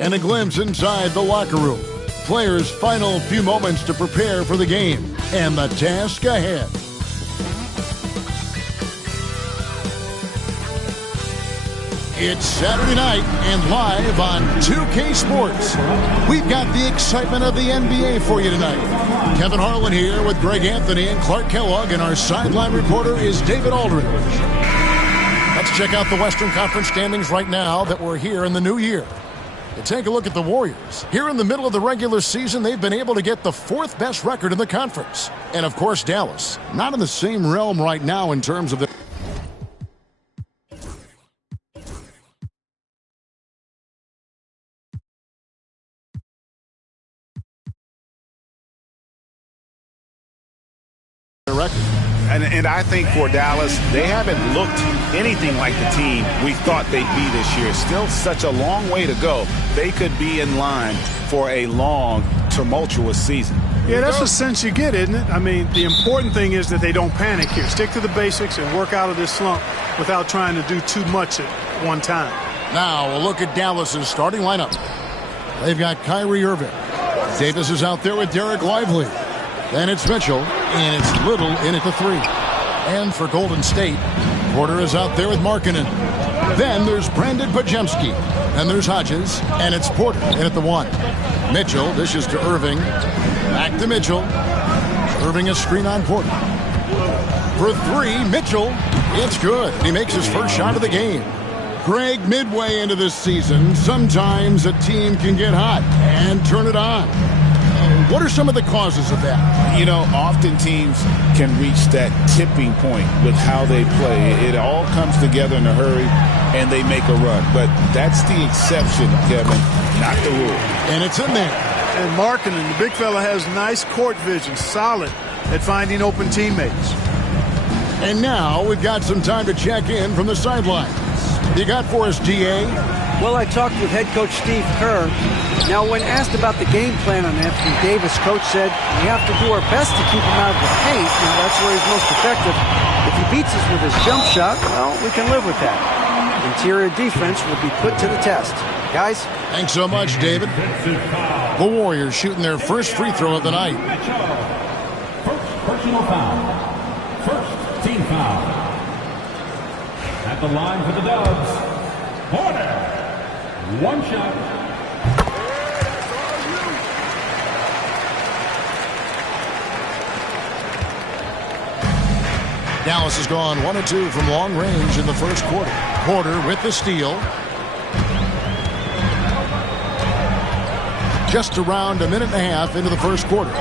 And a glimpse inside the locker room. Players' final few moments to prepare for the game and the task ahead. It's Saturday night and live on 2K Sports. We've got the excitement of the NBA for you tonight. Kevin Harlan here with Greg Anthony and Clark Kellogg, and our sideline reporter is David Aldridge. Let's check out the Western Conference standings right now that we're here in the new year. To take a look at the Warriors. Here in the middle of the regular season, they've been able to get the 4th best record in the conference. And of course, Dallas. Not in the same realm right now in terms of the record. And I think for Dallas, they haven't looked anything like the team we thought they'd be this year. Still such a long way to go. They could be in line for a long, tumultuous season. Yeah, that's the sense you get, isn't it? I mean, the important thing is that they don't panic here. Stick to the basics and work out of this slump without trying to do too much at one time. Now, a look at Dallas's starting lineup. They've got Kyrie Irving. Davis is out there with Derek Lively. Then it's Mitchell, and it's Little in at the 3. And for Golden State, Porter is out there with Markkanen. Then there's Brandon Podziemski. Then there's Hodges, and it's Porter in at the 1. Mitchell dishes to Irving. Back to Mitchell. Irving a screen on Porter. For 3, Mitchell. It's good. He makes his first shot of the game. Greg, midway into this season, sometimes a team can get hot and turn it on. What are some of the causes of that? You know, often teams can reach that tipping point with how they play. It all comes together in a hurry, and they make a run. But that's the exception, Kevin, not the rule. And it's in there. And Markkanen, the big fella, has nice court vision, solid at finding open teammates. And now we've got some time to check in from the sidelines. You got for us, DA? Well, I talked with head coach Steve Kerr. Now, when asked about the game plan on Anthony Davis, coach said, we have to do our best to keep him out of the paint, and that's where he's most effective. If he beats us with his jump shot, well, we can live with that. Interior defense will be put to the test. Guys? Thanks so much, David. The Warriors shooting their first free throw of the night. First personal foul. First team foul. At the line for the Dubs, Porter. One shot. Dallas has gone 1 of 2 from long range in the first quarter. Porter with the steal. Just around a minute and a half into the first quarter.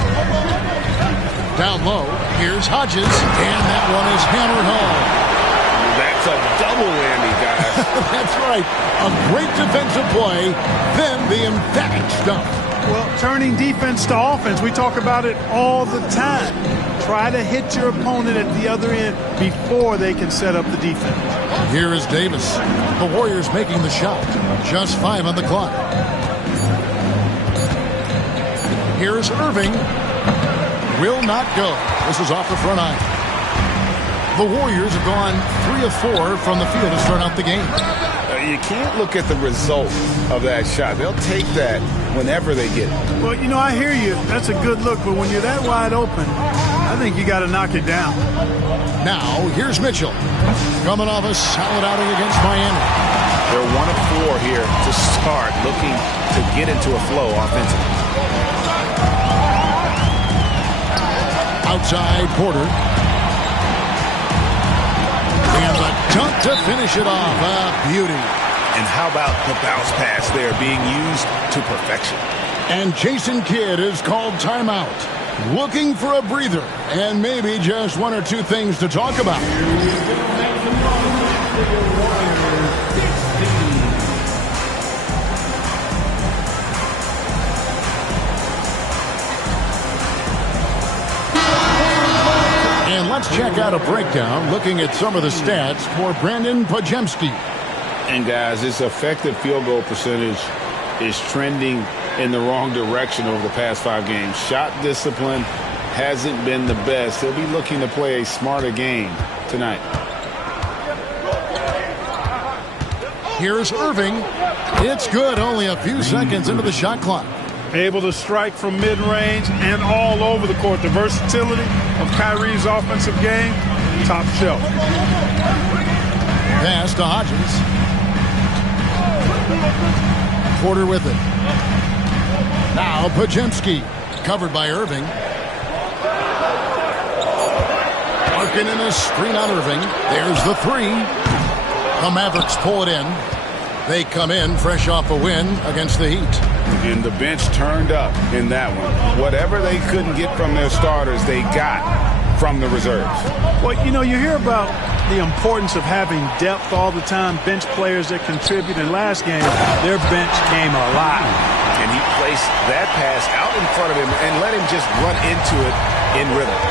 Down low, here's Hodges, and that one is hammered home. That's a double whammy, guys. That's right. A great defensive play, then the emphatic stuff. Well, turning defense to offense, we talk about it all the time. Try to hit your opponent at the other end before they can set up the defense. Here is Davis. The Warriors making the shot. Just 5 on the clock. Here's Irving. Will not go. This is off the front eye. The Warriors have gone 3 of 4 from the field to start out the game. You can't look at the result of that shot. They'll take that whenever they get it. Well, you know, I hear you. That's a good look, but when you're that wide open, I think you got to knock it down. Now, here's Mitchell. Coming off a solid outing against Miami. They're 1 of 4 here to start, looking to get into a flow offensively. Outside Porter. And the dunk to finish it off. A beauty. And how about the bounce pass there being used to perfection? And Jason Kidd is called timeout. Looking for a breather and maybe just 1 or 2 things to talk about. And let's check out a breakdown looking at some of the stats for Brandon Podziemski. And guys, his effective field goal percentage is trending in the wrong direction over the past 5 games. Shot discipline hasn't been the best. He'll be looking to play a smarter game tonight. Here's Irving. It's good, only a few seconds into the shot clock. Able to strike from mid-range and all over the court. The versatility of Kyrie's offensive game, top shelf. Pass to Hodges. Porter with it. Now Pajemski, covered by Irving. Larkin in a screen on Irving. There's the three. The Mavericks pull it in. They come in fresh off a win against the Heat. And the bench turned up in that one. Whatever they couldn't get from their starters, they got from the reserves. Well, you know, you hear about the importance of having depth all the time, bench players that contribute. In last game, their bench came alive. And he placed that pass out in front of him and let him just run into it in rhythm.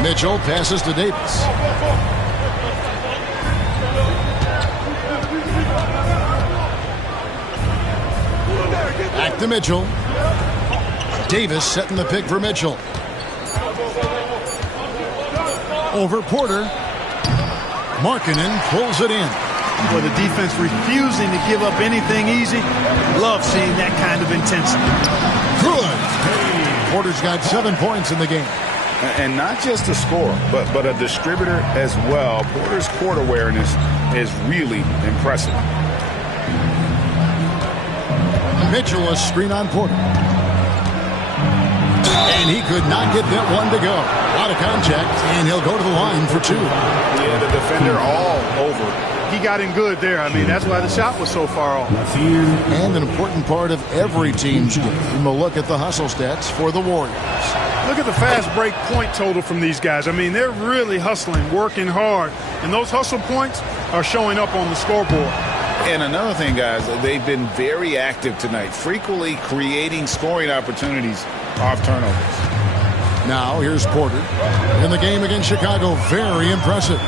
Mitchell passes to Davis. Back to Mitchell. Davis setting the pick for Mitchell. Over Porter. Markkanen pulls it in. For the defense refusing to give up anything easy. Love seeing that kind of intensity. Good. Porter's got 7 points in the game. And not just a scorer, but a distributor as well. Porter's court awareness is really impressive. Mitchell a screen on Porter. And he could not get that one to go. A lot of contact, and he'll go to the line for two. Yeah, the defender all over. He got in good there. I mean, that's why the shot was so far off. And an important part of every team's game. We'll look at the hustle stats for the Warriors. Look at the fast break point total from these guys. I mean, they're really hustling, working hard. And those hustle points are showing up on the scoreboard. And another thing, guys, they've been very active tonight, frequently creating scoring opportunities off turnovers. Now, here's Porter. In the game against Chicago, very impressive.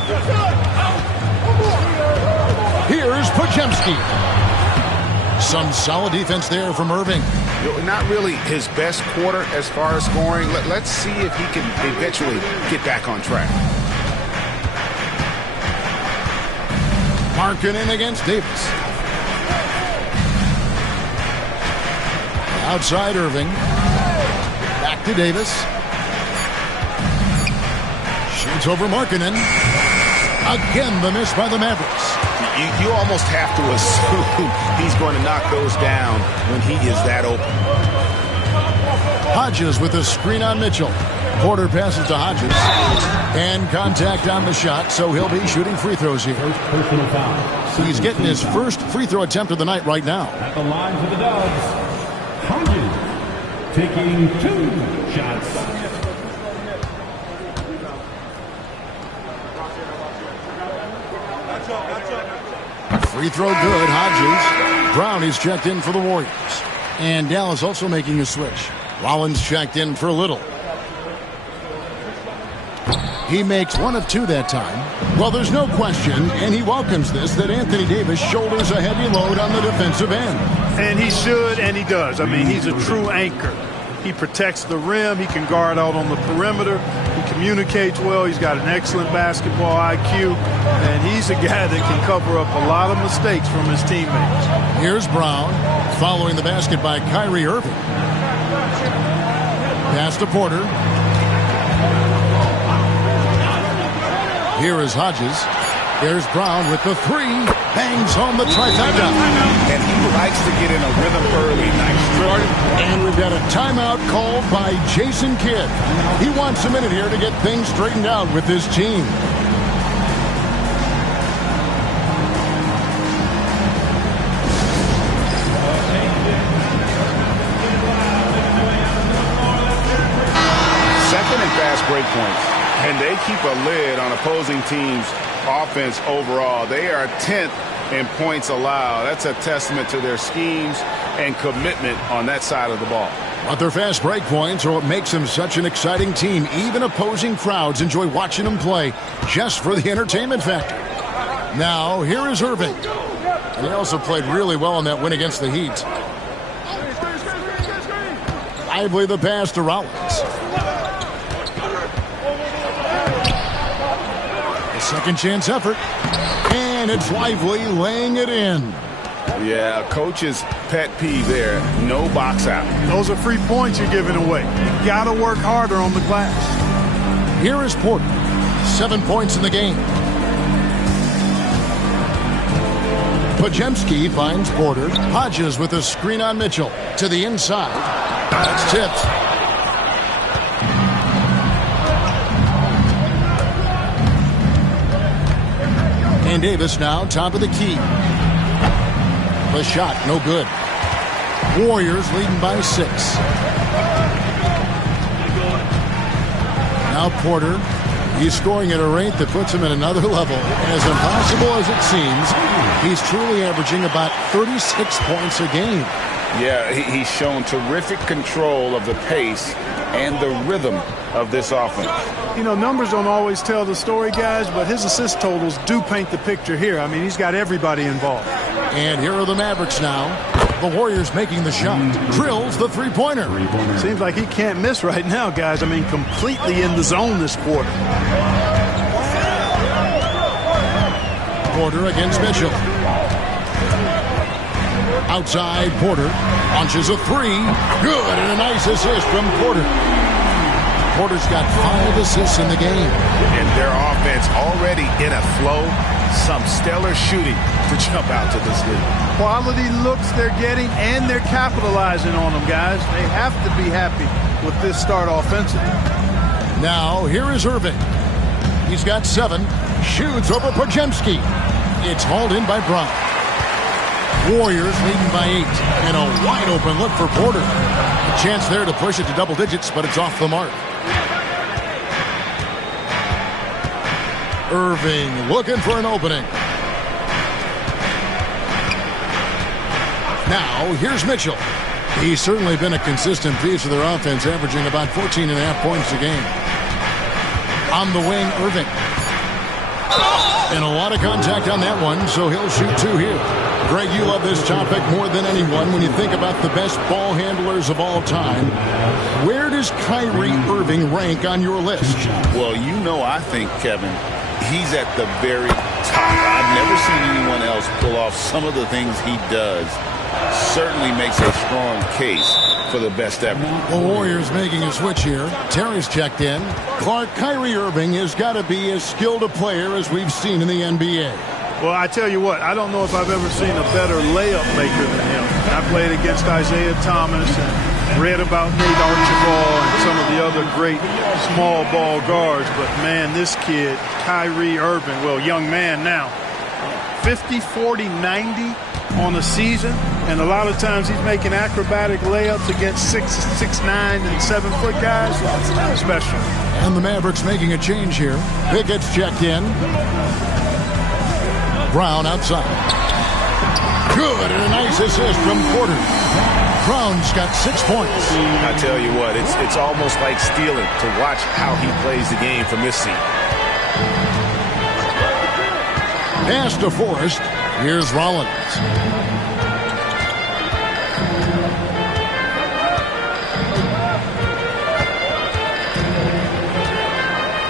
Here's Pajemski. Some solid defense there from Irving. Not really his best quarter as far as scoring. Let's see if he can eventually get back on track. Markkanen against Davis. Outside Irving. Back to Davis. Shoots over Markkanen. Again, the miss by the Mavericks. You almost have to assume he's going to knock those down when he is that open. Hodges with a screen on Mitchell. Porter passes to Hodges. And contact on the shot, so he'll be shooting free throws here. He's getting his first free throw attempt of the night right now. At the line for the Dubs, Hodges taking 2 shots. Free throw good, Hodges. Brown is checked in for the Warriors. And Dallas also making a switch. Rollins checked in for Little. He makes 1 of 2 that time. Well, there's no question, and he welcomes this, that Anthony Davis shoulders a heavy load on the defensive end. And he should, and he does. I mean, he's a true anchor. He protects the rim. He can guard out on the perimeter. He communicates well. He's got an excellent basketball IQ. And he's a guy that can cover up a lot of mistakes from his teammates. Here's Brown, following the basket by Kyrie Irving. Pass to Porter. Here is Hodges. There's Brown with the 3. Bangs home the trifecta. And he likes to get in a rhythm early. Nice Jordan. And we've got a timeout called by Jason Kidd. He wants a minute here to get things straightened out with his team. Second and fast break points. And they keep a lid on opposing teams' offense overall. They are 10th in points allowed. That's a testament to their schemes and commitment on that side of the ball. But their fast break points are what makes them such an exciting team. Even opposing crowds enjoy watching them play just for the entertainment factor. Now, here is Irving. And he also played really well in that win against the Heat. Lively the pass to Rollins. Second chance effort. And it's Lively laying it in. Yeah, coach's pet peeve there. No box out. Those are free points you're giving away. You got to work harder on the glass. Here is Porter. 7 points in the game. Pajemski finds Porter. Hodges with a screen on Mitchell. To the inside. That's tipped. And Davis now top of the key. The shot, no good. Warriors leading by 6. Now Porter. He's scoring at a rate that puts him at another level. As impossible as it seems, he's truly averaging about 36 points a game. Yeah, he's shown terrific control of the pace and the rhythm of this offense. You know, numbers don't always tell the story, guys, but his assist totals do paint the picture here. I mean, he's got everybody involved. And here are the Mavericks now. The Warriors making the shot. Drills the three-pointer. Seems like he can't miss right now, guys. I mean, completely in the zone this quarter. Porter against Mitchell. Outside, Porter launches a three. Good, and a nice assist from Porter. Porter's got 5 assists in the game. And their offense already in a flow. Some stellar shooting to jump out to this league. Quality looks they're getting, and they're capitalizing on them, guys. They have to be happy with this start offensively. Now, here is Irving. He's got 7. Shoots over Pajemski. It's hauled in by Brown. Warriors leading by 8. And a wide-open look for Porter. A chance there to push it to double digits, but it's off the mark. Irving looking for an opening. Now, here's Mitchell. He's certainly been a consistent piece of their offense, averaging about 14.5 points a game. On the wing, Irving. And a lot of contact on that one, so he'll shoot 2 here. Greg, you love this topic more than anyone when you think about the best ball handlers of all time. Where does Kyrie Irving rank on your list? Well, you know, I think, Kevin, he's at the very top. I've never seen anyone else pull off some of the things he does. Certainly makes a strong case for the best ever. The Warriors making a switch here. Terry's checked in. Clark, Kyrie Irving has got to be as skilled a player as we've seen in the NBA. Well, I tell you what, I don't know if I've ever seen a better layup maker than him. I played against Isaiah Thomas and read about Nate Archibald and some of the other great small ball guards. But, man, this kid, Kyrie Irving, well, young man now, 50, 40, 90 on the season. And a lot of times he's making acrobatic layups against 6'9" and 7-foot guys. It's special. And the Mavericks making a change here. Pickett's checked in. Brown outside. Good, and a nice assist from Porter. Brown's got 6 points. I tell you what, it's almost like stealing to watch how he plays the game from this seat. Pass to Forrest. Here's Rollins.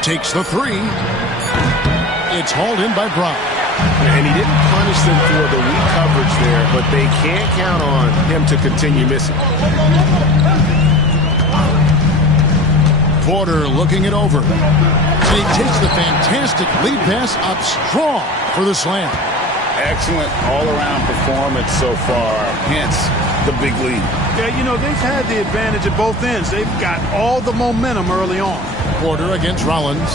Takes the 3. It's hauled in by Brown. And he didn't punish them for the weak coverage there, but they can't count on him to continue missing. Porter looking it over. And he takes the fantastic lead pass up strong for the slam. Excellent all-around performance so far, hence the big lead. Yeah, you know, they've had the advantage at both ends. They've got all the momentum early on. Porter against Rollins.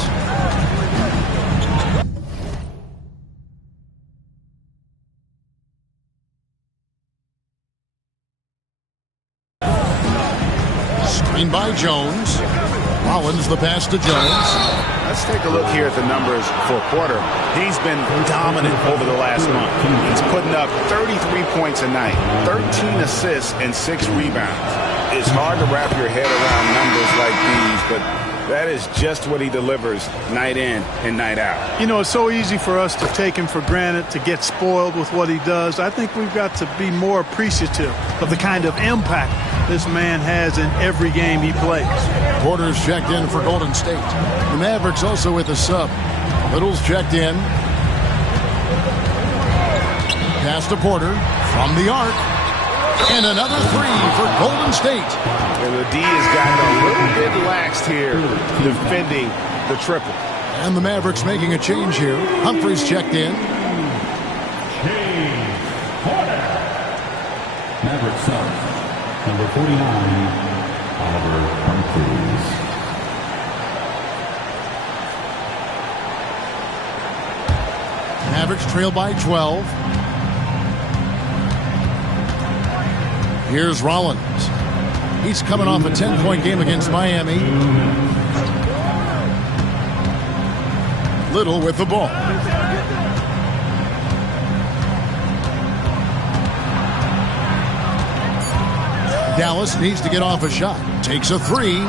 Screen by Jones. Rollins the pass to Jones. Let's take a look here at the numbers for Porter. He's been dominant over the last month. He's putting up 33 points a night, 13 assists, and 6 rebounds. It's hard to wrap your head around numbers like these, but that is just what he delivers night in and night out. You know, it's so easy for us to take him for granted, to get spoiled with what he does. I think we've got to be more appreciative of the kind of impact this man has in every game he plays. Porter's checked in for Golden State. The Mavericks also with a sub. Little's checked in. Pass to Porter from the arc. And another three for Golden State. And the D has gotten a little bit laxed here defending the triple. And the Mavericks making a change here. Humphries checked in. Mavericks subs. Number 49, Oliver Humphries. Mavericks trail by 12. Here's Rollins. He's coming off a 10-point game against Miami. Little with the ball. Dallas needs to get off a shot. Takes a three.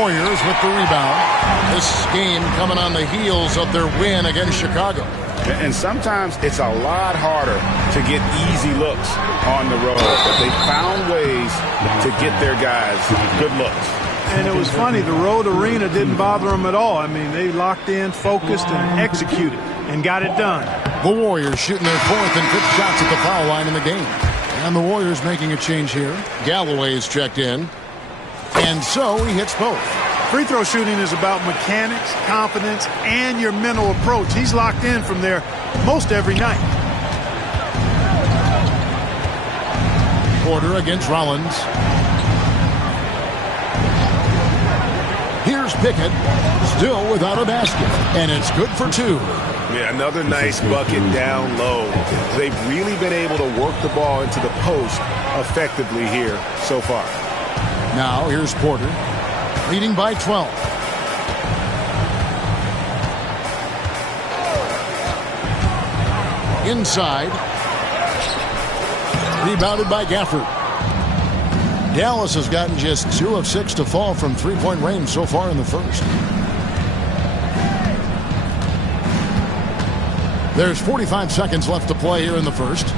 Warriors with the rebound. This game coming on the heels of their win against Chicago. And sometimes it's a lot harder to get easy looks on the road, but they found ways to get their guys good looks. And it was funny, the road arena didn't bother them at all. I mean, they locked in, focused, and executed, and got it done. The Warriors shooting their 4th and 5th shots at the foul line in the game. And the Warriors making a change here. Galloway's checked in. And so he hits both. Free throw shooting is about mechanics, confidence, and your mental approach. He's locked in from there most every night. Porter against Rollins. Here's Pickett, still without a basket, and it's good for 2. Yeah, another nice bucket down low. They've really been able to work the ball into the post effectively here so far. Now here's Porter, leading by 12. Inside. Rebounded by Gafford. Dallas has gotten just 2 of 6 to fall from three-point range so far in the first. There's 45 seconds left to play here in the first.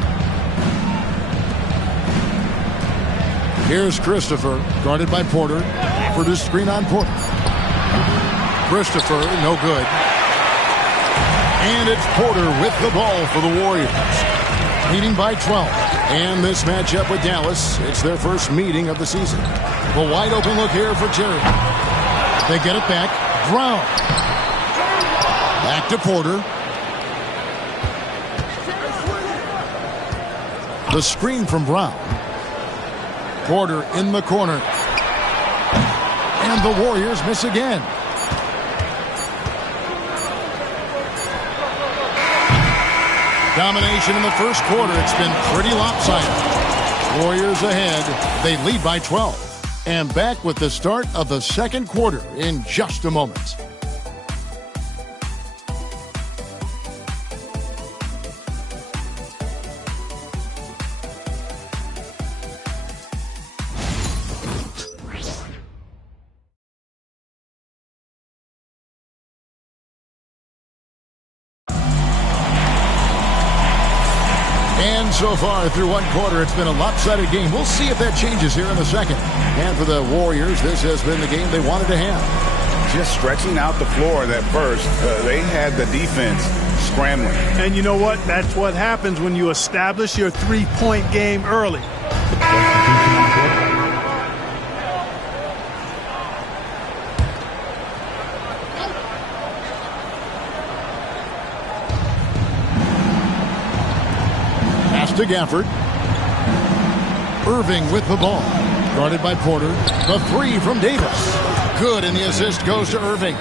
Here's Christopher, guarded by Porter. For the screen on Porter. Christopher, no good. And it's Porter with the ball for the Warriors. Leading by 12. And this matchup with Dallas, it's their first meeting of the season. A wide open look here for Jerry. They get it back. Brown. Back to Porter. The screen from Brown. Porter in the corner. And the Warriors miss again. Domination in the first quarter. It's been pretty lopsided. Warriors ahead. They lead by 12. And back with the start of the second quarter in just a moment. So far through one quarter, it's been a lopsided game. We'll see if that changes here in the second. And for the Warriors, this has been the game they wanted to have. Just stretching out the floor that first. They had the defense scrambling. And you know what? That's what happens when you establish your three-point game early. To Gafford. Irving with the ball. Guarded by Porter. The 3 from Davis. Good, and the assist goes to Irving.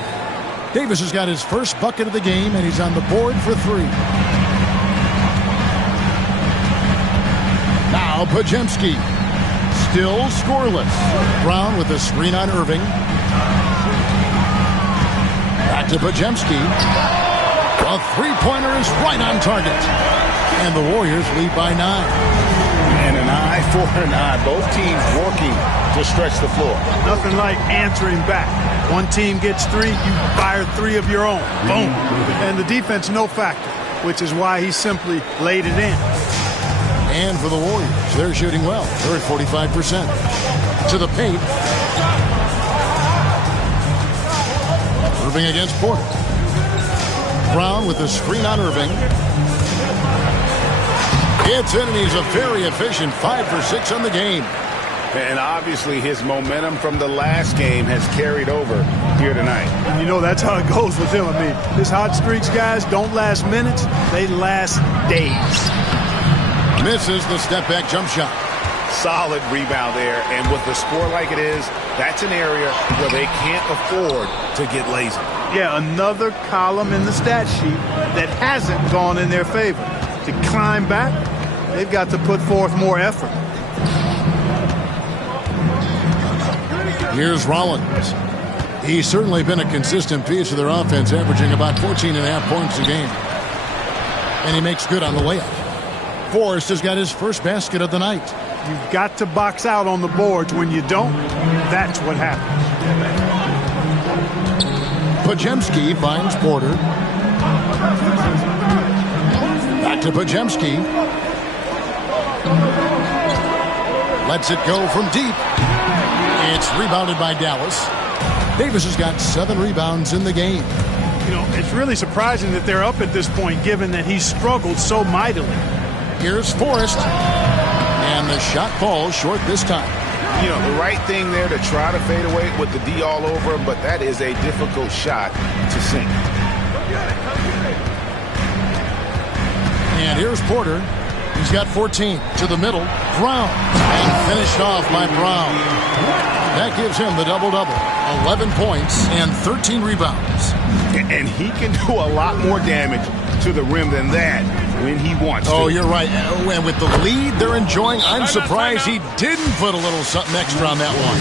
Davis has got his first bucket of the game, and he's on the board for 3. Now Pajemski. Still scoreless. Brown with the screen on Irving. Back to Pajemski. A three-pointer is right on target. And the Warriors lead by 9. And an eye for an eye. Both teams working to stretch the floor. Nothing like answering back. One team gets 3, you fire 3 of your own. Boom. And the defense, no factor, which is why he simply laid it in. And for the Warriors, they're shooting well. They're at 45%. To the paint. Irving against Porter. Brown with the screen on Irving. It's in, and he's a very efficient 5 for 6 on the game. And obviously his momentum from the last game has carried over here tonight. And you know that's how it goes with him. I mean, his hot streaks, guys, don't last minutes. They last days. Misses the step-back jump shot. Solid rebound there. And with the score like it is, that's an area where they can't afford to get lazy. Yeah, another column in the stat sheet that hasn't gone in their favor. To climb back, they've got to put forth more effort. Here's Rollins. He's certainly been a consistent piece of their offense, averaging about 14.5 points a game. And he makes good on the layup. Forrest has got his first basket of the night. You've got to box out on the boards. When you don't, that's what happens. Pajemski finds Porter. Back to Pajemski. Lets it go from deep. It's rebounded by Dallas. Davis has got 7 rebounds in the game. You know, it's really surprising that they're up at this point, given that he's struggled so mightily. Here's Forrest. And the shot falls short this time. You know, the right thing there to try to fade away with the D all over him, but that is a difficult shot to sink. And here's Porter. He's got 14 to the middle. Brown. And finished off by Brown. That gives him the double-double. 11 points and 13 rebounds. And he can do a lot more damage to the rim than that when he wants to. Oh, you're right. And with the lead they're enjoying, I'm surprised he didn't put a little something extra on that one.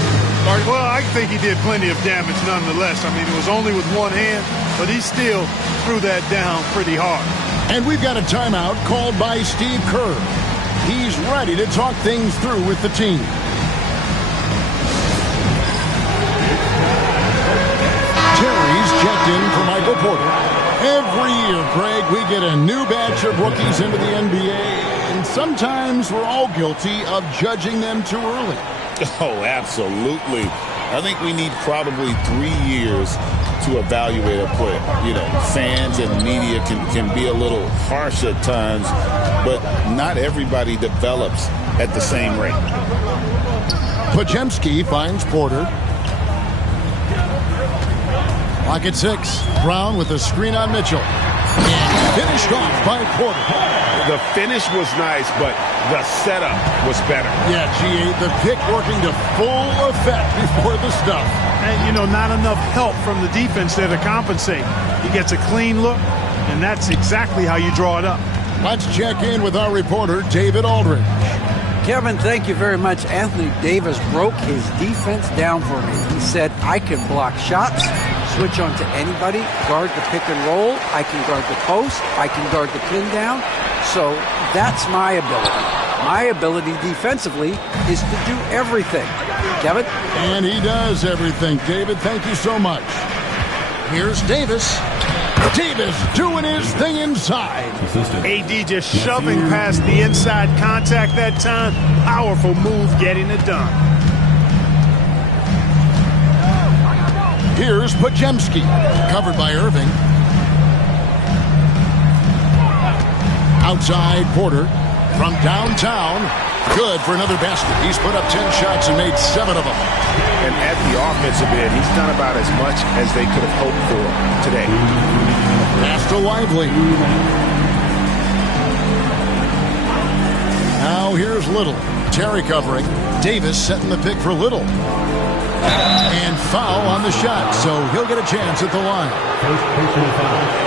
Well, I think he did plenty of damage nonetheless. I mean, it was only with one hand, but he still threw that down pretty hard. And we've got a timeout called by Steve Kerr. He's ready to talk things through with the team. Terry's checked in for Michael Porter. Every year, Greg, we get a new batch of rookies into the NBA, and sometimes we're all guilty of judging them too early. Oh, absolutely. I think we need probably 3 years to evaluate a player. You know, fans and media can be a little harsh at times, but not everybody develops at the same rate. Pajemski finds Porter. Lock at 6. Brown with a screen on Mitchell. And finished off by Porter. The finish was nice, but the setup was better. Yeah, G.A., the pick working to full effect before the stuff. And, you know, not enough help from the defense there to compensate. He gets a clean look, and that's exactly how you draw it up. Let's check in with our reporter, David Aldridge. Kevin, thank you very much. Anthony Davis broke his defense down for me. He said, I can block shots, switch on to anybody, guard the pick and roll, I can guard the post, I can guard the pin down. So that's my ability. My ability defensively is to do everything. Kevin? And he does everything. David, thank you so much. Here's Davis. Davis doing his thing inside. AD just shoving past the inside contact that time. Powerful move getting it done. Here's Pajemski. Covered by Irving. Outside Porter. From downtown. Good for another basket. He's put up 10 shots and made 7 of them. And at the offensive end, he's done about as much as they could have hoped for today. Pass to Lively. Now here's Little. Terry covering. Davis setting the pick for Little. And foul on the shot, so he'll get a chance at the line.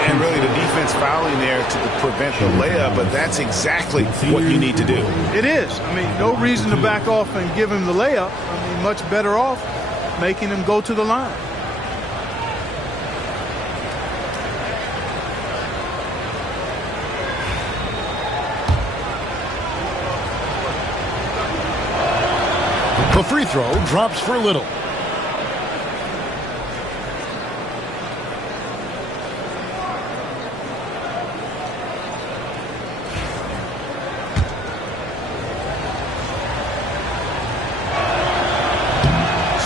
And really the defense fouling there to prevent the layup, but that's exactly what you need to do. It is. I mean, no reason to back off and give him the layup. I mean, much better off making him go to the line. The free throw drops for Little.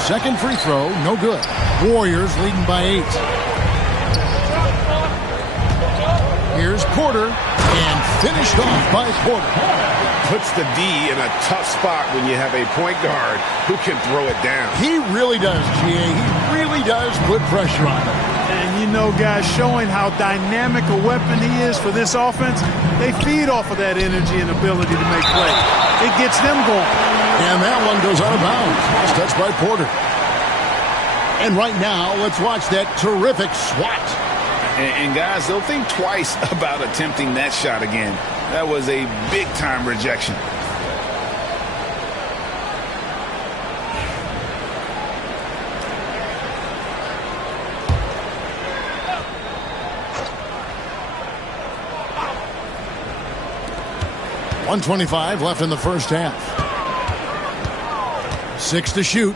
Second free throw, no good. Warriors leading by 8. Here's Porter, and finished off by Porter. Puts the D in a tough spot when you have a point guard who can throw it down. He really does, G.A. He really does put pressure on him. And you know, guys, showing how dynamic a weapon he is for this offense, they feed off of that energy and ability to make plays. It gets them going. And that one goes out of bounds. It's touched by Porter. And right now, let's watch that terrific swat. And guys, they'll think twice about attempting that shot again. That was a big-time rejection. .125 left in the first half. 6 to shoot.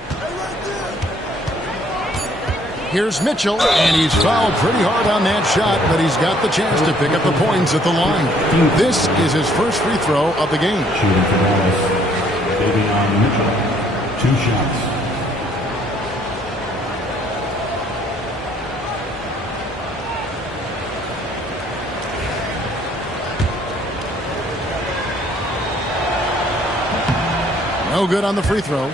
Here's Mitchell, and he's fouled pretty hard on that shot, but he's got the chance to pick up the points at the line. This is his first free throw of the game. Shooting for Dallas, Davion Mitchell. 2 shots. No good on the free throw.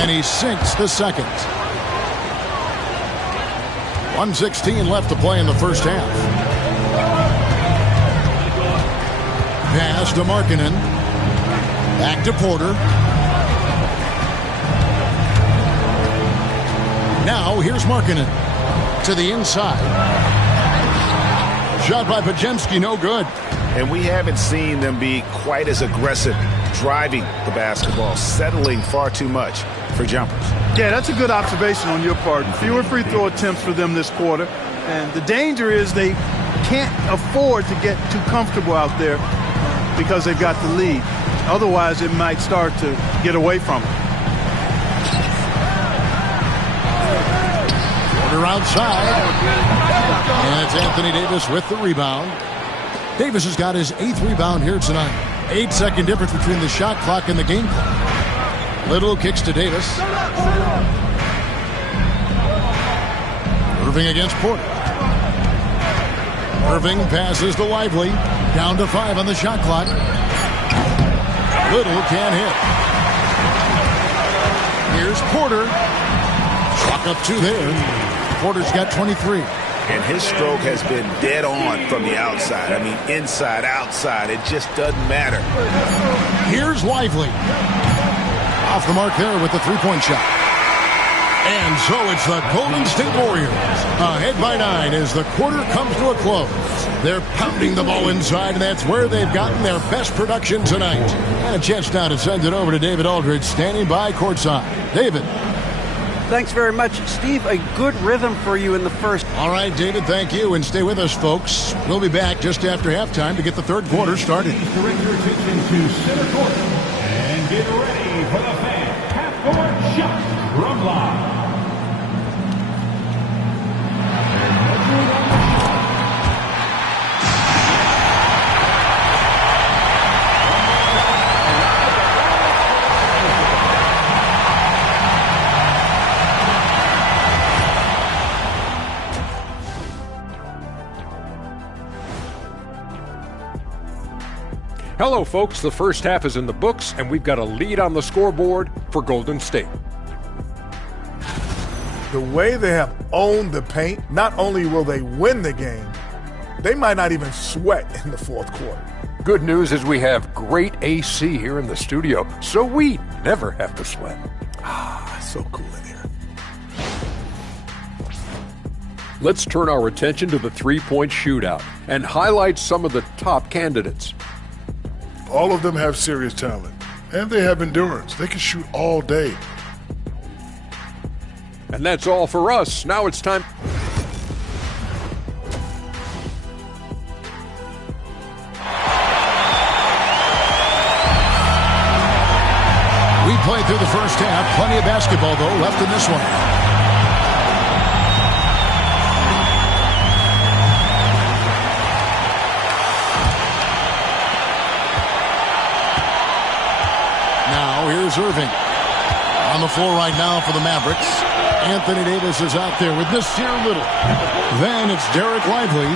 And he sinks the second. 1:16 left to play in the first half. Pass to Markkanen. Back to Porter. Now here's Markkanen to the inside. Shot by Podziemski, no good. And we haven't seen them be quite as aggressive driving the basketball, settling far too much for jumpers. Yeah, that's a good observation on your part. Fewer free throw attempts for them this quarter. And the danger is they can't afford to get too comfortable out there because they've got the lead. Otherwise, it might start to get away from them. Porter outside. And it's Anthony Davis with the rebound. Davis has got his 8th rebound here tonight. 8-second difference between the shot clock and the game clock. Little kicks to Davis. Irving against Porter. Irving passes to Lively. Down to 5 on the shot clock. Little can't hit. Here's Porter. Clock up 2 there. Porter's got 23. And his stroke has been dead on from the outside. I mean, inside, outside. It just doesn't matter. Here's Lively. Off the mark there with the three-point shot. And so it's the Golden State Warriors ahead by 9 as the quarter comes to a close. They're pounding the ball inside, and that's where they've gotten their best production tonight. And a chance now to send it over to David Aldridge, standing by courtside. David. Thanks very much, Steve. A good rhythm for you in the first. All right, David, thank you. And stay with us, folks. We'll be back just after halftime to get the third quarter started. Please direct your attention to center court and get ready for the fan half-court shot from line. Hello, folks. The first half is in the books, and we've got a lead on the scoreboard for Golden State. The way they have owned the paint, not only will they win the game, they might not even sweat in the fourth quarter. Good news is we have great AC here in the studio, so we never have to sweat. So cool in here. Let's turn our attention to the three-point shootout and highlight some of the top candidates. All of them have serious talent, and they have endurance. They can shoot all day. And that's all for us. Now it's time. We played through the first half. Plenty of basketball, though, left in this one. Here's Irving. On the floor right now for the Mavericks. Anthony Davis is out there with Nasir Little. Then it's Derek Lively.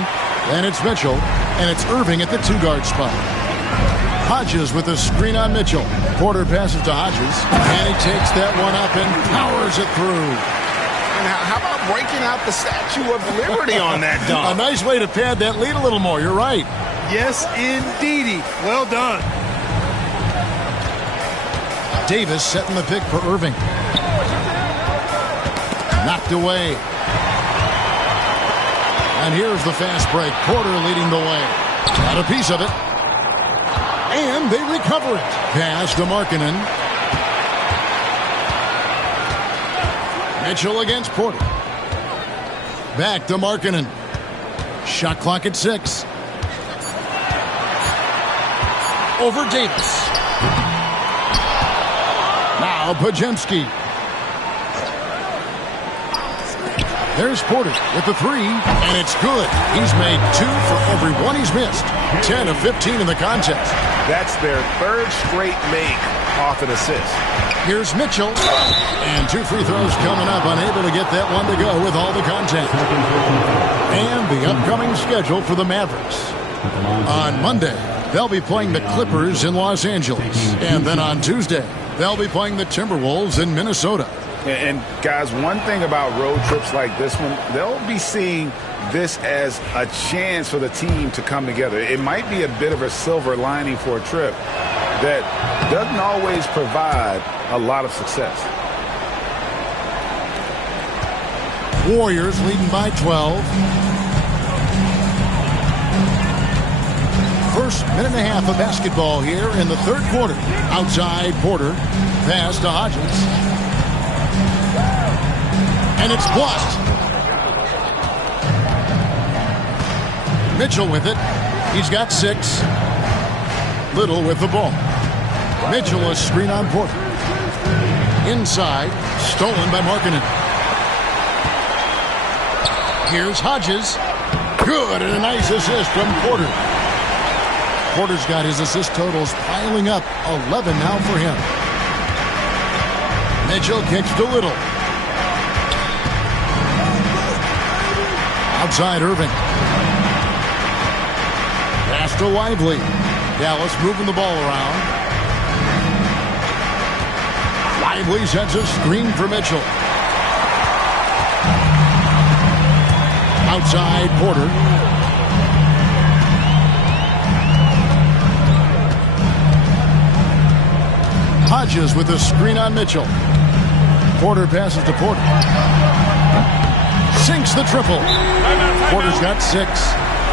Then it's Mitchell. And it's Irving at the 2-guard spot. Hodges with a screen on Mitchell. Porter passes to Hodges. And he takes that one up and powers it through. And how about breaking out the Statue of Liberty on that dunk? A nice way to pad that lead a little more. You're right. Yes, indeedy. Well done. Davis setting the pick for Irving. Knocked away. And here's the fast break. Porter leading the way. Got a piece of it. And they recover it. Pass to Markkanen. Mitchell against Porter. Back to Markkanen. Shot clock at 6. Over Davis. Now Pajemski. There's Porter with the three, and it's good. He's made 2 for every one he's missed. 10 of 15 in the contest. That's their 3rd straight make off an assist. Here's Mitchell, and 2 free throws coming up, unable to get that one to go with all the contact. And the upcoming schedule for the Mavericks. On Monday, they'll be playing the Clippers in Los Angeles. And then on Tuesday, they'll be playing the Timberwolves in Minnesota. And guys, one thing about road trips like this one, they'll be seeing this as a chance for the team to come together. It might be a bit of a silver lining for a trip that doesn't always provide a lot of success. Warriors leading by 12. First minute and a half of basketball here in the 3rd quarter. Outside Porter. Pass to Hodges. And it's blocked. Mitchell with it. He's got 6. Little with the ball. Mitchell a screen on Porter. Inside. Stolen by Markkanen. Here's Hodges. Good, and a nice assist from Porter. Porter's got his assist totals piling up. 11 now for him. Mitchell kicks to Little. Outside Irving. Pass to Lively. Dallas moving the ball around. Lively sends a screen for Mitchell. Outside Porter. Hodges with a screen on Mitchell. Porter passes to Porter. Sinks the triple. Porter's got 6.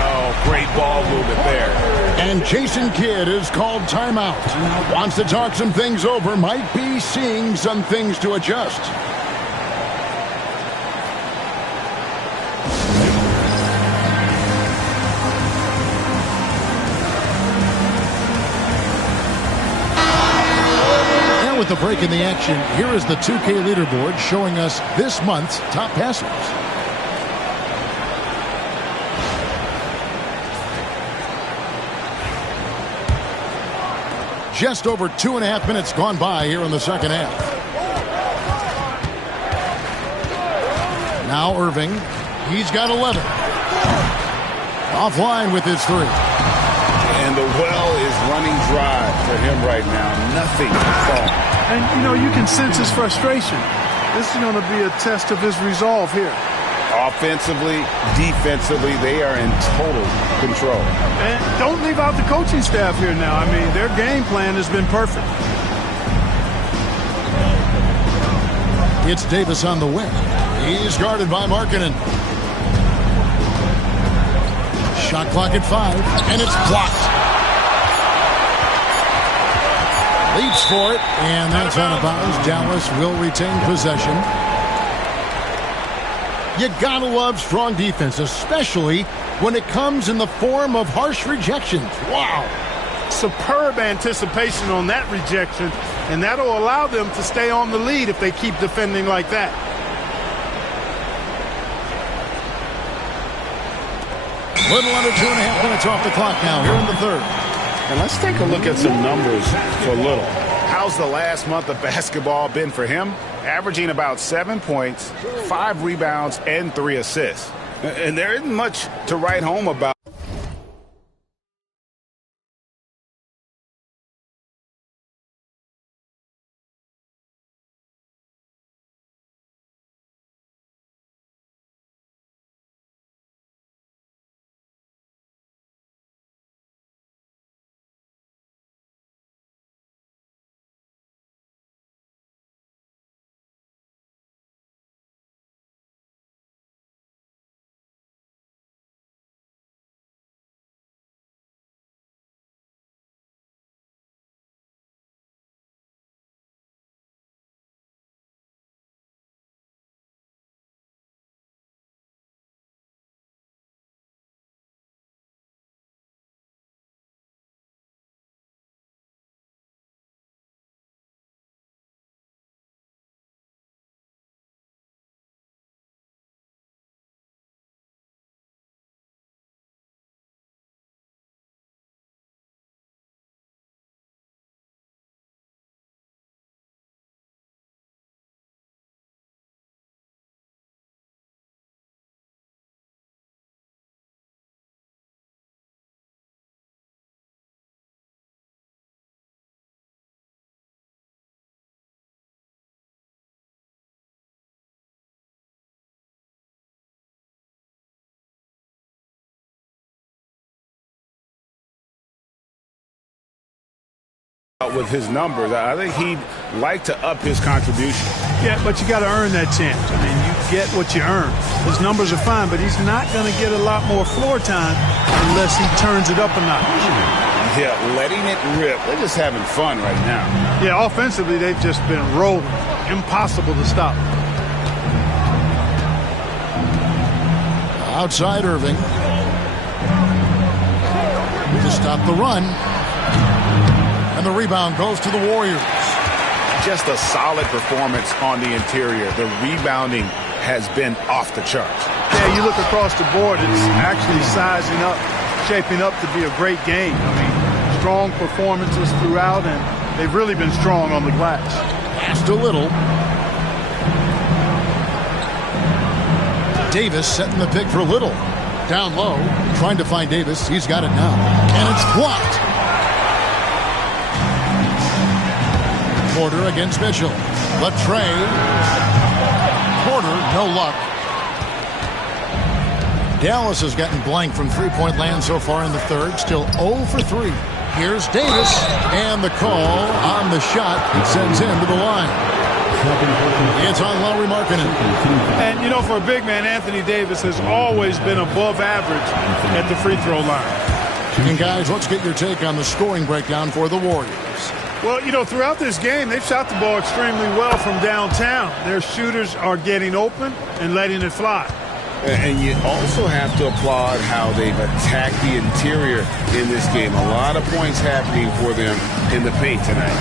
Oh, great ball movement there. And Jason Kidd is called timeout. Wants to talk some things over. Might be seeing some things to adjust. And with the break in the action, here is the 2K leaderboard showing us this month's top passers. Just over 2.5 minutes gone by here in the second half. Now Irving. He's got 11. Offline with his 3. And the well is running dry for him right now. Nothing to fall. And, you know, you can sense his frustration. This is going to be a test of his resolve here. Offensively, defensively, they are in total control. And don't leave out the coaching staff here now. I mean, their game plan has been perfect. It's Davis on the wing. He's guarded by Markkanen. Shot clock at 5, and it's blocked. Leaps for it, and that's out of bounds. Dallas will retain possession. You gotta love strong defense, especially when it comes in the form of harsh rejections. Wow. Superb anticipation on that rejection, and that'll allow them to stay on the lead if they keep defending like that. Little under 2.5 minutes off the clock now here in the 3rd. And let's take a look at some numbers for Little. How's the last month of basketball been for him? Averaging about 7 points, 5 rebounds, and 3 assists. And there isn't much to write home about. With his numbers, I think he'd like to up his contribution. Yeah, but you got to earn that chance. I mean, you get what you earn. His numbers are fine, but he's not going to get a lot more floor time unless he turns it up a notch. Yeah, letting it rip. They're just having fun right now. Yeah, offensively, they've just been rolling. Impossible to stop. Outside Irving. To stop the run. And the rebound goes to the Warriors. Just a solid performance on the interior. The rebounding has been off the charts. Yeah, you look across the board, it's actually sizing up, shaping up to be a great game. I mean, strong performances throughout, and they've really been strong on the glass. Passed a little. Davis setting the pick for Little. Down low, trying to find Davis. He's got it now. And it's blocked. Porter against Mitchell. Latre. Porter, no luck. Dallas has gotten blank from three-point land so far in the third. Still 0 for 3. Here's Davis. And the call on the shot. It sends him to the line. It's on Lauri Markkanen. And, you know, for a big man, Anthony Davis has always been above average at the free throw line. And, guys, let's get your take on the scoring breakdown for the Warriors. Well, you know, throughout this game, they've shot the ball extremely well from downtown. Their shooters are getting open and letting it fly. And you also have to applaud how they've attacked the interior in this game. A lot of points happening for them in the paint tonight.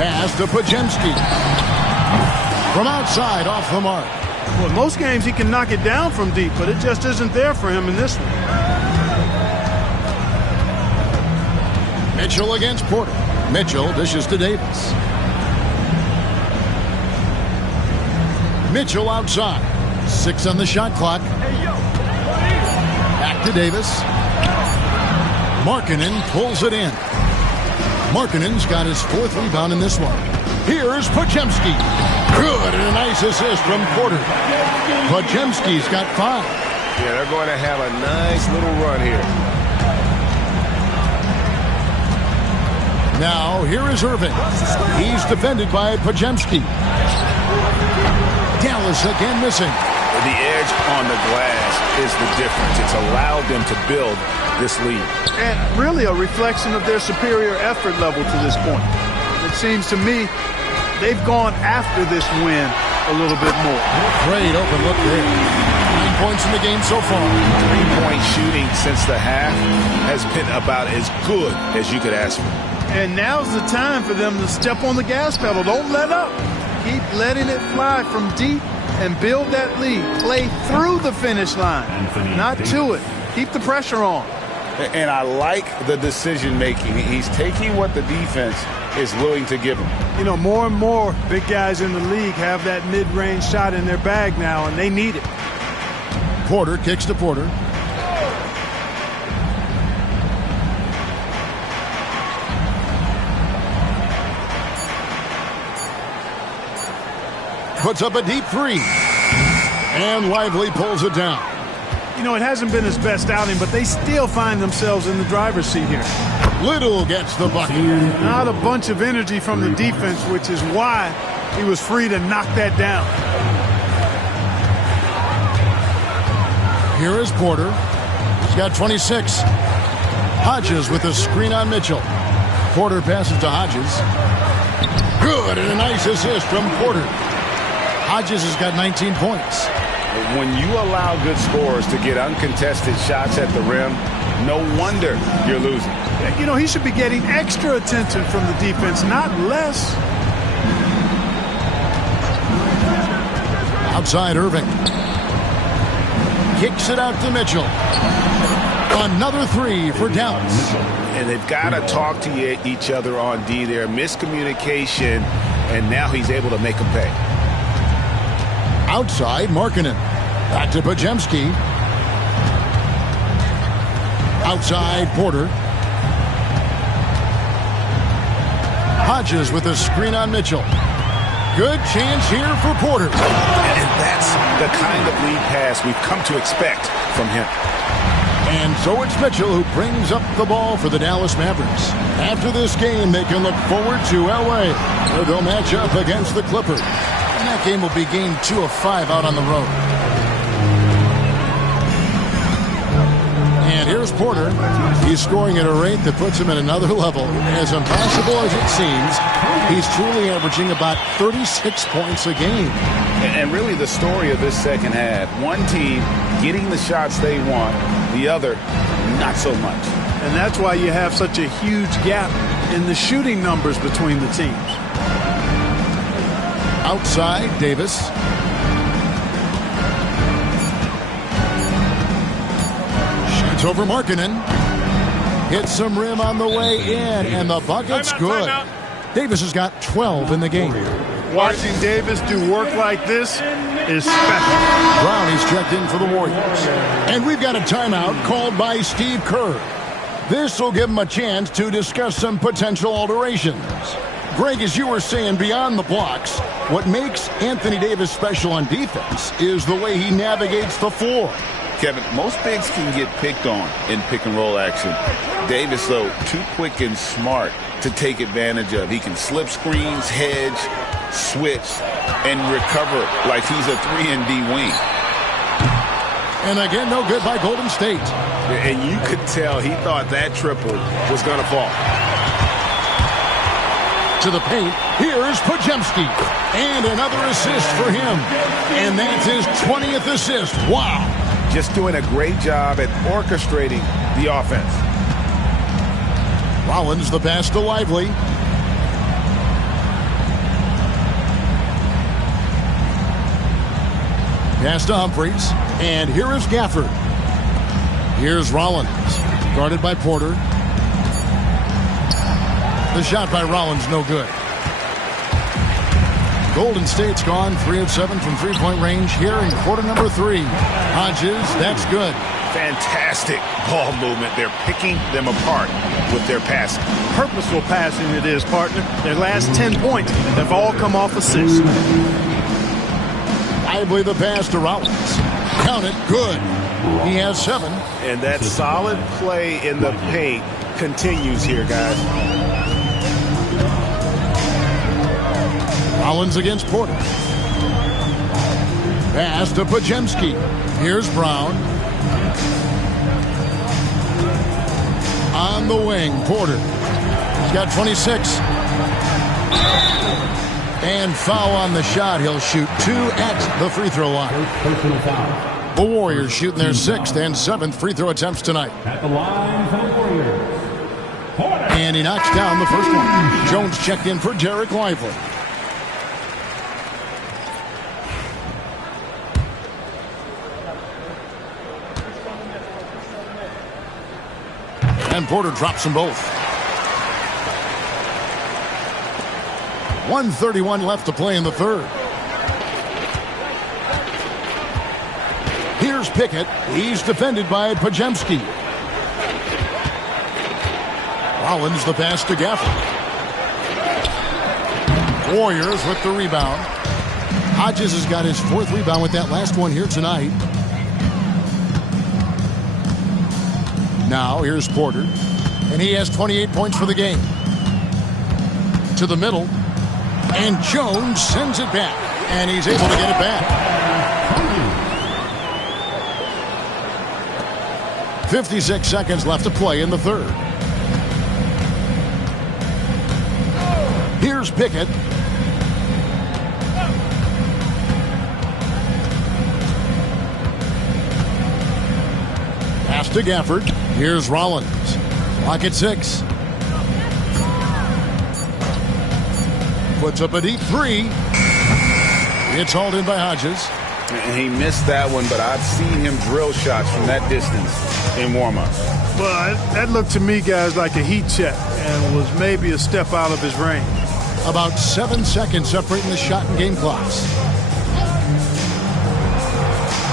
Pass to Podziemski. From outside, off the mark. Well, most games he can knock it down from deep, but it just isn't there for him in this one. Mitchell against Porter. Mitchell dishes to Davis. Mitchell outside. 6 on the shot clock. Back to Davis. Markkanen pulls it in. Markkanen's got his 4th rebound in this one. Here's Podziemski. Good, and a nice assist from Porter. Podziemski's got 5. Yeah, they're going to have a nice little run here. Now, here is Irving. He's defended by Podziemski. Dallas again missing. The edge on the glass is the difference. It's allowed them to build this lead. And really a reflection of their superior effort level to this point. It seems to me they've gone after this win a little bit more. Great open look there. 9 points in the game so far. 3-point shooting since the half has been about as good as you could ask for. And now's the time for them to step on the gas pedal. Don't let up. Keep letting it fly from deep and build that lead. Play through the finish line, not to it. Keep the pressure on. And I like the decision-making. He's taking what the defense is willing to give him. You know, more and more big guys in the league have that mid-range shot in their bag now, and they need it. Porter kicks to Porter. Puts up a deep 3. And Lively pulls it down. You know, it hasn't been his best outing, but they still find themselves in the driver's seat here. Little gets the bucket. Not a bunch of energy from the defense, which is why he was free to knock that down. Here is Porter. He's got 26. Hodges with a screen on Mitchell. Porter passes to Hodges. Good, and a nice assist from Porter. Hodges has got 19 points. When you allow good scorers to get uncontested shots at the rim, no wonder you're losing. You know, he should be getting extra attention from the defense, not less. Outside Irving. Kicks it out to Mitchell. Another 3 for Dallas. And they've got to talk to each other on D there. Miscommunication, and now he's able to make them pay. Outside, Markkanen. Back to Podziemski. Outside, Porter. Hodges with a screen on Mitchell. Good chance here for Porter. And that's the kind of lead pass we've come to expect from him. And so it's Mitchell who brings up the ball for the Dallas Mavericks. After this game, they can look forward to L.A., where they'll match up against the Clippers. And that game will be game 2 of 5 out on the road. And here's Porter. He's scoring at a rate that puts him at another level. As impossible as it seems, he's truly averaging about 36 points a game. And really the story of this second half, one team getting the shots they want, the other not so much. And that's why you have such a huge gap in the shooting numbers between the teams. Outside, Davis. Shoots over Markkanen. Hits some rim on the way in, and the bucket's good. Davis has got 12 in the game. Watching Davis do work like this is special. Brownie's checked in for the Warriors. And we've got a timeout called by Steve Kerr. This will give him a chance to discuss some potential alterations. Greg, as you were saying, beyond the blocks, what makes Anthony Davis special on defense is the way he navigates the floor. Kevin, most bigs can get picked on in pick-and-roll action. Davis, though, too quick and smart to take advantage of. He can slip screens, hedge, switch, and recover like he's a 3-and-D wing. And again, no good by Golden State. And you could tell he thought that triple was going to fall. To the paint, here's Podziemski. And another assist for him. And that's his 20th assist. Wow. Just doing a great job at orchestrating the offense. Rollins the pass to Lively. Pass to Humphries. And here is Gafford. Here's Rollins. Guarded by Porter. The shot by Rollins, no good. Golden State's gone 3 of 7 from three-point range here in quarter number 3. Hodges, that's good. Fantastic ball movement. They're picking them apart with their passing. Purposeful passing it is, partner. Their last 10 points have all come off assists. Lively the pass to Rollins. Count it, good. He has 7. And that solid play in the paint continues here, guys. Rollins against Porter. Pass to Podziemski. Here's Brown. On the wing, Porter. He's got 26. And foul on the shot. He'll shoot 2 at the free throw line. The Warriors shooting their 6th and 7th free throw attempts tonight. At the line for the Warriors, Porter. And he knocks down the first one. Jones checked in for Derek Lively. And Porter drops them both. 1:31 left to play in the third. Here's Pickett. He's defended by Podziemski. Rollins the pass to Gafford. Warriors with the rebound. Hodges has got his 4th rebound with that last one here tonight. Now here's Porter. And he has 28 points for the game. To the middle. And Jones sends it back. And he's able to get it back. 56 seconds left to play in the third. Here's Pickett. Pass to Gafford. Here's Rollins. Clock at 6. Puts up a deep 3. It's hauled in by Hodges. And he missed that one, but I've seen him drill shots from that distance in warm-ups. Well, that looked to me, guys, like a heat check and was maybe a step out of his range. About 7 seconds separating the shot and game clocks.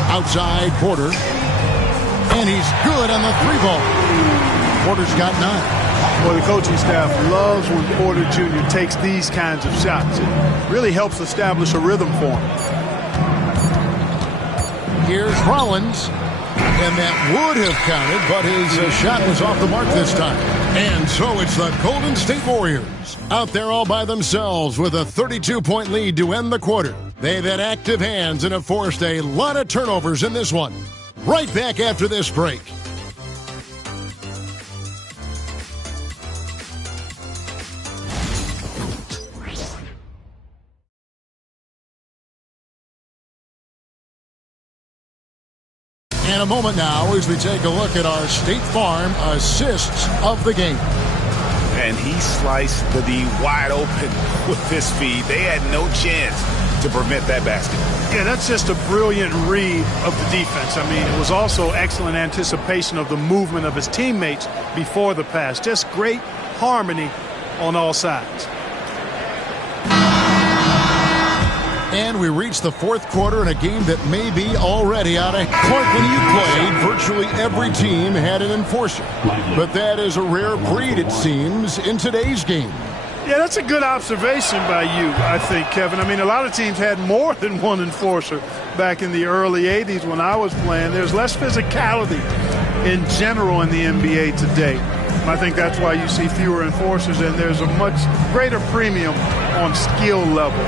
Outside, Porter. And he's good on the 3-ball. Porter's got 9. Well, the coaching staff loves when Porter Jr. takes these kinds of shots. It really helps establish a rhythm for him. Here's Rollins. And that would have counted, but his shot was off the mark this time. And so it's the Golden State Warriors out there all by themselves with a 32-point lead to end the quarter. They've had active hands and have forced a lot of turnovers in this one. Right back after this break. And a moment now as we take a look at our State Farm assists of the game. And he sliced the D wide open with his feed. They had no chance to prevent that basket. Yeah, that's just a brilliant read of the defense. I mean, it was also excellent anticipation of the movement of his teammates before the pass. Just great harmony on all sides. And we reach the fourth quarter in a game that may be already out of court. When you played, virtually every team had an enforcer. But that is a rare breed, it seems, in today's game. Yeah, that's a good observation by you, I think, Kevin. I mean, a lot of teams had more than one enforcer back in the early 80s when I was playing. There's less physicality in general in the NBA today. I think that's why you see fewer enforcers, and there's a much greater premium on skill level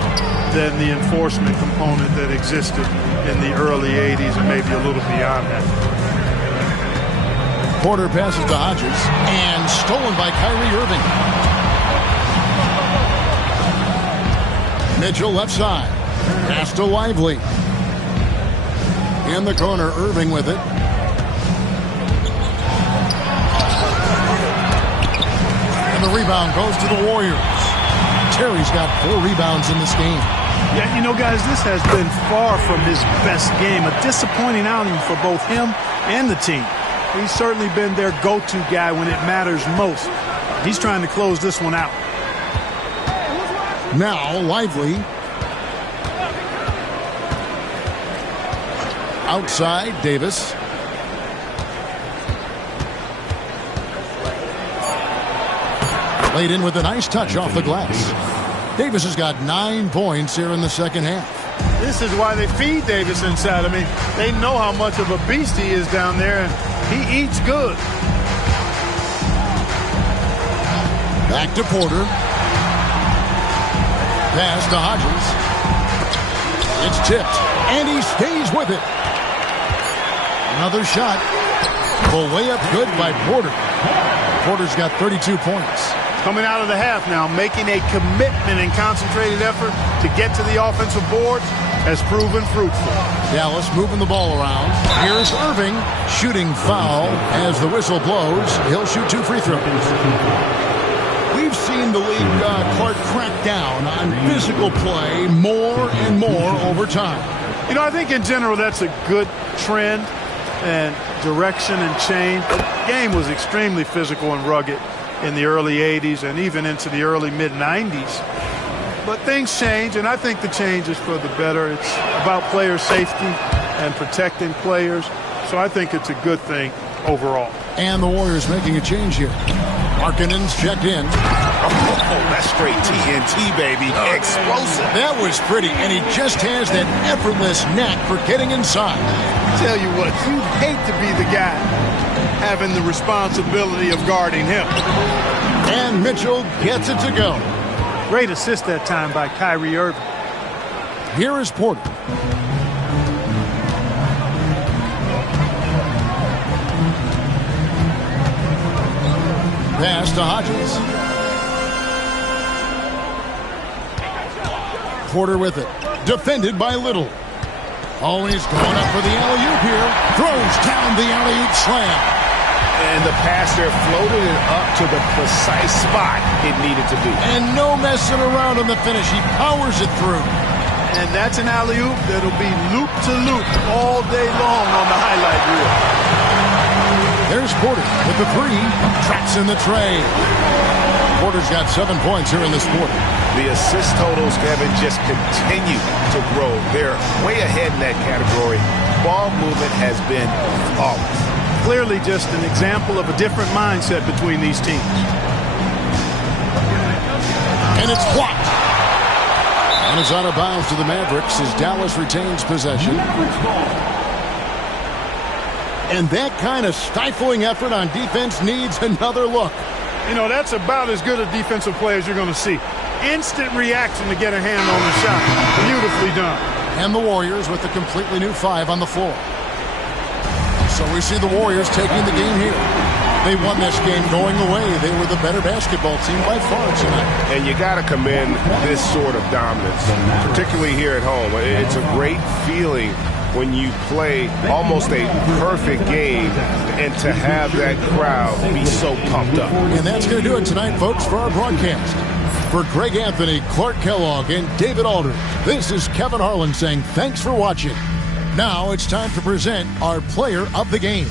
than the enforcement component that existed in the early 80s and maybe a little beyond that. Porter passes to Hodges, and stolen by Kyrie Irving. Mitchell left side. Pass to Lively. In the corner, Irving with it. And the rebound goes to the Warriors. Terry's got 4 rebounds in this game. Yeah, you know, guys, this has been far from his best game. A disappointing outing for both him and the team. He's certainly been their go-to guy when it matters most. He's trying to close this one out. Now, Lively. Outside, Davis. Laid in with a nice touch off the glass. Davis has got 9 points here in the second half. This is why they feed Davis inside. I mean, they know how much of a beast he is down there, and he eats good. Back to Porter. Pass to Hodges. It's tipped, and he stays with it. Another shot. Well, way up good by Porter. Porter's got 32 points. Coming out of the half now, making a commitment and concentrated effort to get to the offensive boards has proven fruitful. Dallas moving the ball around. Here's Irving shooting foul as the whistle blows. He'll shoot 2 free throws. We've seen the league, Clark, crack down on physical play more and more over time. You know, I think in general that's a good trend and direction and change. The game was extremely physical and rugged in the early 80s and even into the early mid-90s. But things change, and I think the change is for the better. It's about player safety and protecting players. So I think it's a good thing overall. And the Warriors making a change here. Markkanen's checked in. Oh, that's straight TNT, baby. Explosive. That was pretty, and he just has that effortless knack for getting inside. Tell you what, you'd hate to be the guy having the responsibility of guarding him. And Mitchell gets it to go. Great assist that time by Kyrie Irving. Here is Porter. Pass to Hodges. Porter with it. Defended by Little. Always going up for the alley-oop here. Throws down the alley-oop slam. And the passer floated it up to the precise spot it needed to be. And no messing around on the finish. He powers it through. And that's an alley-oop that'll be loop-to-loop all day long on the highlight reel. There's Porter with the 3. Tracks in the tray. Porter's got 7 points here in this quarter. The assist totals, Kevin, just continue to grow. They're way ahead in that category. Ball movement has been flawless. Clearly just an example of a different mindset between these teams. And it's blocked. And it's out of bounds to the Mavericks as Dallas retains possession. And that kind of stifling effort on defense needs another look. You know, that's about as good a defensive play as you're going to see. Instant reaction to get a hand on the shot. Beautifully done. And the Warriors with a completely new 5 on the floor. So we see the Warriors taking the game here. They won this game going away. They were the better basketball team by far tonight. And you got to commend this sort of dominance, particularly here at home. It's a great feeling when you play almost a perfect game and to have that crowd be so pumped up. And that's going to do it tonight, folks, for our broadcast. For Greg Anthony, Clark Kellogg, and David Aldridge, this is Kevin Harlan saying thanks for watching. Now it's time to present our player of the game.